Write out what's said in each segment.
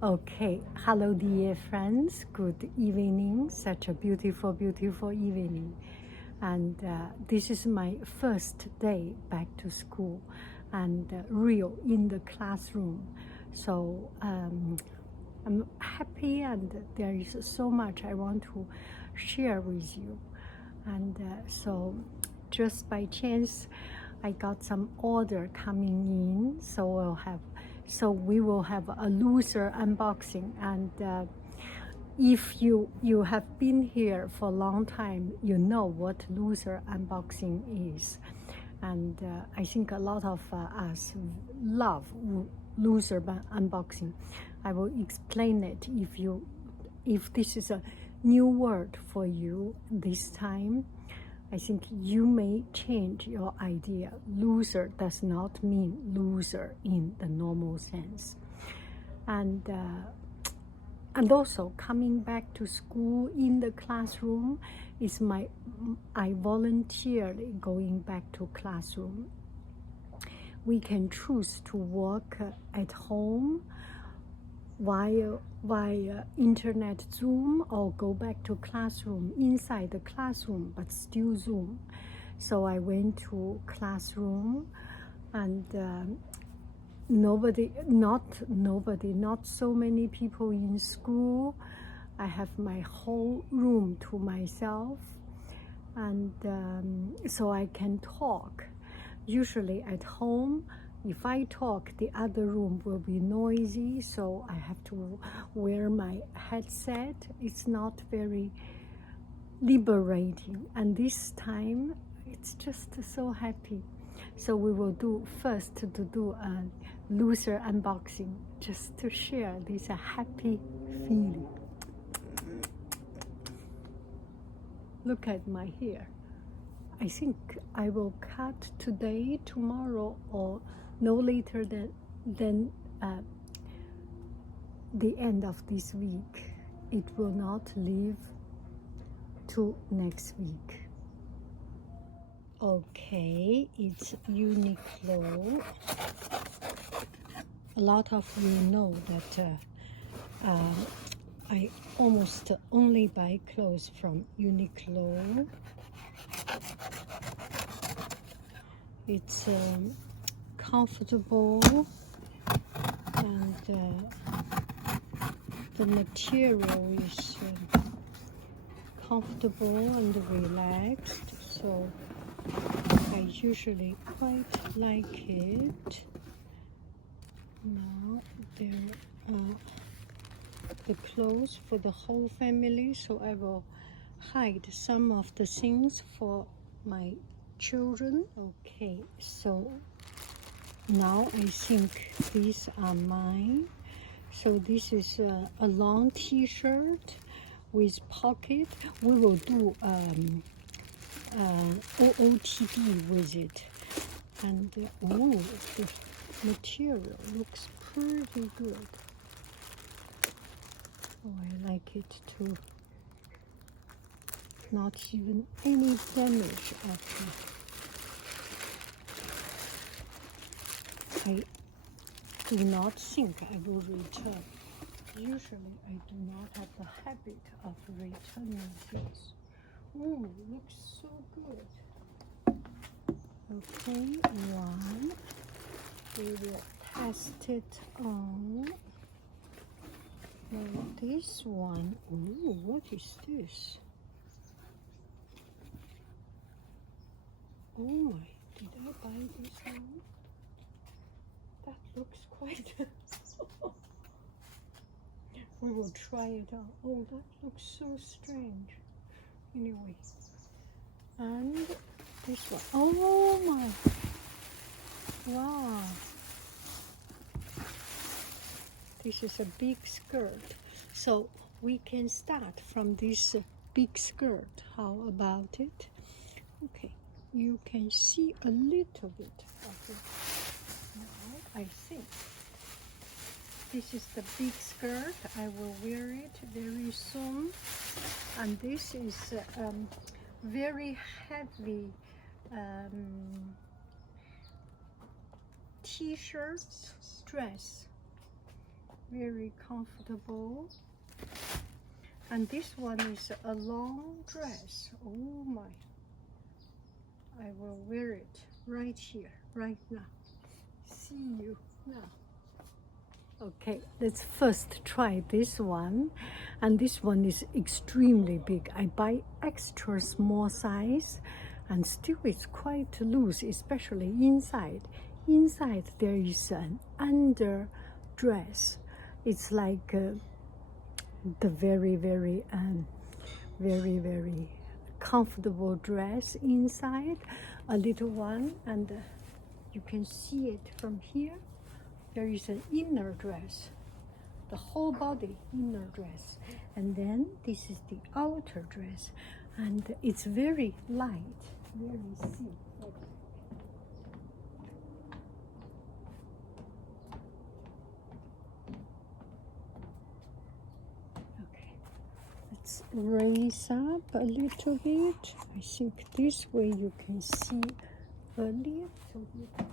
Okay, hello dear friends, good evening, such a beautiful, beautiful evening. And this is my first day back to school and real in the classroom. So I'm happy and there is so much I want to share with you. And so just by chance, I got some order coming in, so we will have a loser unboxing. And if you have been here for a long time, you know what loser unboxing is. And I think a lot of us love loser unboxing. I will explain it if this is a new word for you this time. I think you may change your idea. Loser does not mean loser in the normal sense. And also coming back to school in the classroom is I voluntarily going back to classroom. We can choose to work at home via internet Zoom, or go back to classroom inside the classroom but still Zoom. So I went to classroom, and not so many people in school. I have my whole room to myself, and so I can talk. Usually at home, if I talk, the other room will be noisy, so I have to wear my headset. It's not very liberating, and this time it's just so happy. So we will first do a loser unboxing, just to share this happy feeling. Look at my hair. I think I will cut today, tomorrow, or no later than the end of this week. It will not leave to next week. Okay, it's Uniqlo. A lot of you know that I almost only buy clothes from Uniqlo. It's comfortable, and the material is comfortable and relaxed, so I usually quite like it. Now there are the clothes for the whole family, so I will hide some of the things for my children. Okay, so now I think these are mine. So this is a long t-shirt with pocket. We will do OOTD with it. And oh, the material looks pretty good. Oh, I like it too. Not even any damage of it. I do not think I will return. Usually I do not have the habit of returning things. Oh, it looks so good. Okay, one. We will test it on. Now this one. Oh, what is this? Oh my, did I buy this one? That looks quite... We will try it out. Oh, that looks so strange. Anyway. And this one. Oh my. Wow. This is a big skirt. So we can start from this big skirt. How about it? Okay. You can see a little bit of it. Now I think this is the big skirt. I will wear it very soon. And this is very heavy t-shirt dress. very comfortable. And this one is a long dress. Oh my, I will wear it right here, right now. See you now. Okay, let's first try this one. And this one is extremely big. I buy extra small size, and still it's quite loose, especially inside. Inside there is an under dress. It's like the very, very comfortable dress inside, a little one, and you can see it from here. There is an inner dress, the whole body inner dress, and then this is the outer dress, and it's very light, very thin. Okay, let's raise up a little bit. I think this way you can see a little bit better.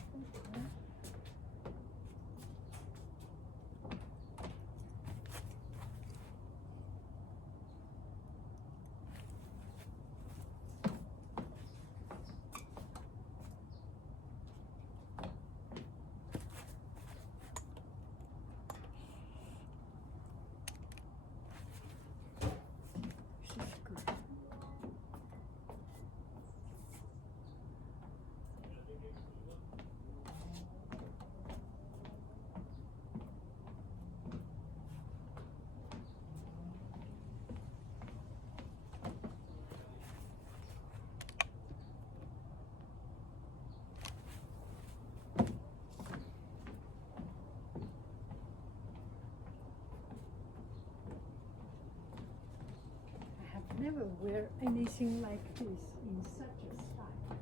Never wear anything like this in such a style.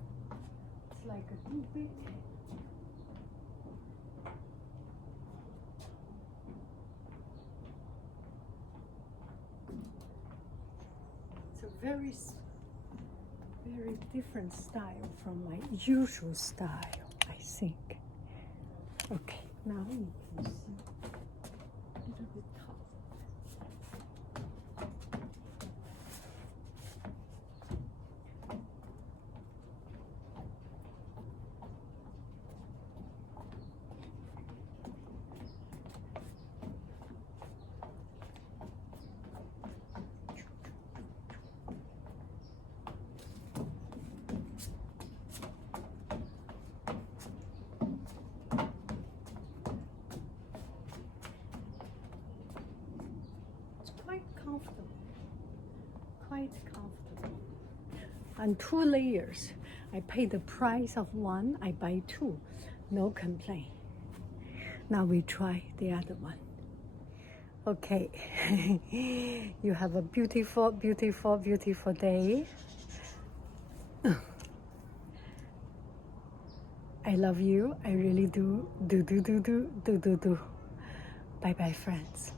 It's like a duvet. It's a very different style from my usual style, I think. Okay, now you can see a little bit top. Quite comfortable, and 2 layers. I pay the price of 1, I buy 2, no complaint. Now we try the other one. Okay. You have a beautiful day. I love you, I really do. Bye bye, friends.